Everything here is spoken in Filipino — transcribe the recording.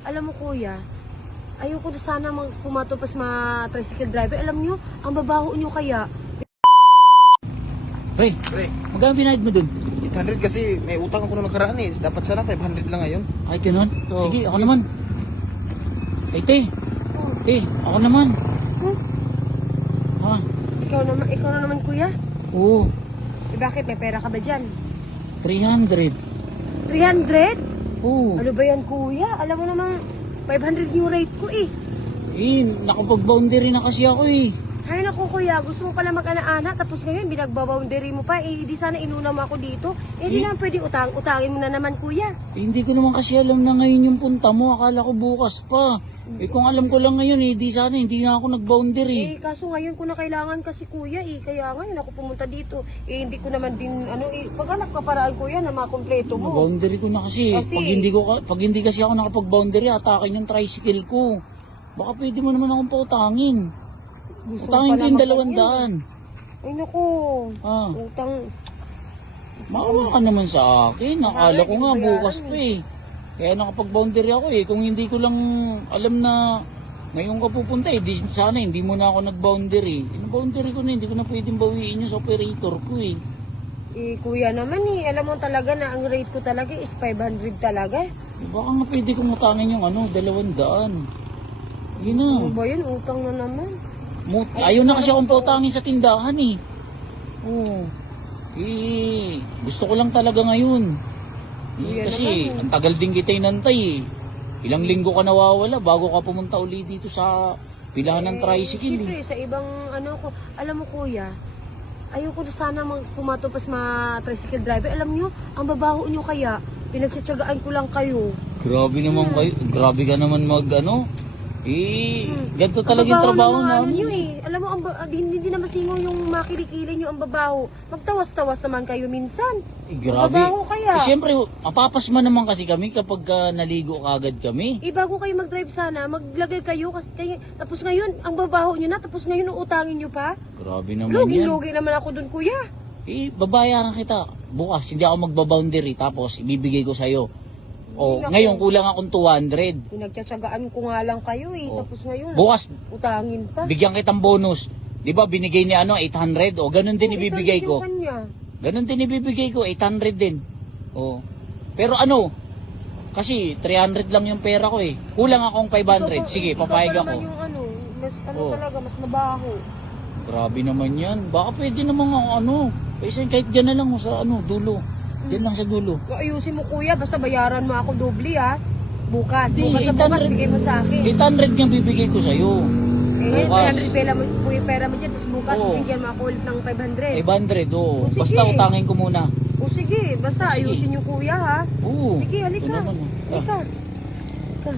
Alam mo kuya, ayoko na sana pumato pas tricycle driver. Alam nyo, ang babaho nyo kaya. Pre, magkano binayad mo dun? 800 kasi may utang ako na nakaraan eh. Dapat sana 500 lang ngayon. Ay, ganun? Oo. Sige, ako naman. Ay, te. Te, ako naman. Hmm? Ha? Ikaw na naman kuya? Oo, Bakit? May pera ka ba dyan? 300. 300? Oo. Ano ba yan kuya? Alam mo namang 500 yung rate ko eh. Eh, nakapag-boundary na kasi ako eh. Ay naku kuya, gusto mo pala mag-ana-ana tapos ngayon binagbaboundary mo pa. Eh di sana inuna mo ako dito. Eh di naman pwede utangin mo na naman kuya. Eh, hindi ko naman kasi alam na ngayon yung punta mo. Akala ko bukas pa. Eh, kung alam ko lang ngayon eh, di sana hindi na ako nag-boundary. Eh kaso ngayon ko na kailangan kasi kuya eh. Kaya ngayon ako pumunta dito. Eh hindi ko naman din paghanap ka paraan kuya na makompleto mo. Boundary ko na kasi. Kasi- Pag hindi kasi ako nakapag-boundary, atakin yung tricycle ko. Baka pwede mo naman akong pautangin. Gusto Utangin ko pala yung magganyan. 200. Ay naku. Ah, Utang. maawa ka naman sa akin. Akala ko nga Hindi ko bukas bayaran pa eh. Kaya nakapag-boundary ako eh. Kung hindi ko lang alam na ngayon ka pupunta eh, sana hindi mo na ako nag-boundary. Yung-boundary ko na, hindi ko na pwedeng bawiin yung sa operator ko eh. Eh kuya naman eh. Alam mo talaga na ang rate ko talaga is 500 talaga. Baka nga pwede kong utangin yung 200. Yun na. Ano ba yun? Utang na naman. Ayaw na kasi akong pautangin sa tindahan eh. Oo. Eh, gusto ko lang talaga ngayon. Yan Kasi naman. ang tagal din kita inantay eh. Ilang linggo ka nawawala bago ka pumunta uli dito sa pilahan ng tricycle Siyempre, eh. sa ibang alam mo kuya, ayoko na sana pumato pas tricycle driver. Alam nyo, ang babaho nyo kaya, pinagtsatsagaan ko lang kayo. Grabe naman kayo. Grabe ka naman ganito talaga yung Ang babaho trabaho ng mga namin. nyo eh. Alam mo, hindi na masingaw yung makilikili nyo ang babaho. Magtawas-tawas naman kayo minsan. Grabe. Babaho kaya. Siyempre, mapapasma naman kasi kami kapag naligo kagad kami. Eh, bago kayo mag-drive sana, maglagay kayo kasi tapos ngayon, ang babaho nyo na, tapos ngayon uutangin nyo pa. Grabe naman yan. Luging-lugi naman ako dun, kuya. Eh, babayaran kita. Bukas, hindi ako magbaboundary tapos ibibigay ko sa'yo. O, Naku. ngayon kulang akong 200. Pinagtsatsagaan ko nga lang kayo eh. Oh. Tapos ngayon, Bukas, utangin pa. bigyan kitang bonus. Di ba, binigay ni 800? O, ganun din ibibigay ko. Ganun din ibibigay ko, 800 din. O. Pero kasi 300 lang yung pera ko eh. Kulang akong 500. Sige, papayag ako. Yung mas Oh. talaga, mas mabaho. Grabe naman yan. Baka pwede naman ako kahit dyan na lang sa dulo. Dyan lang sa dulo. Ayusin mo kuya, basta bayaran mo ako doble ha. Bukas Hindi, na bukas 800. bigay mo sa akin. 800 yung bibigay ko sa'yo. Eh ngayon, Bukas. 300 pera mo dyan, tapos bukas Oo. bigyan mo ako ulit ng 500. 500, oo. O, sige. Basta utangin ko muna. O sige, basta Sige. ayusin yung kuya ha. Oo. Sige, halika. Ito naman, oh. Halika. Halika.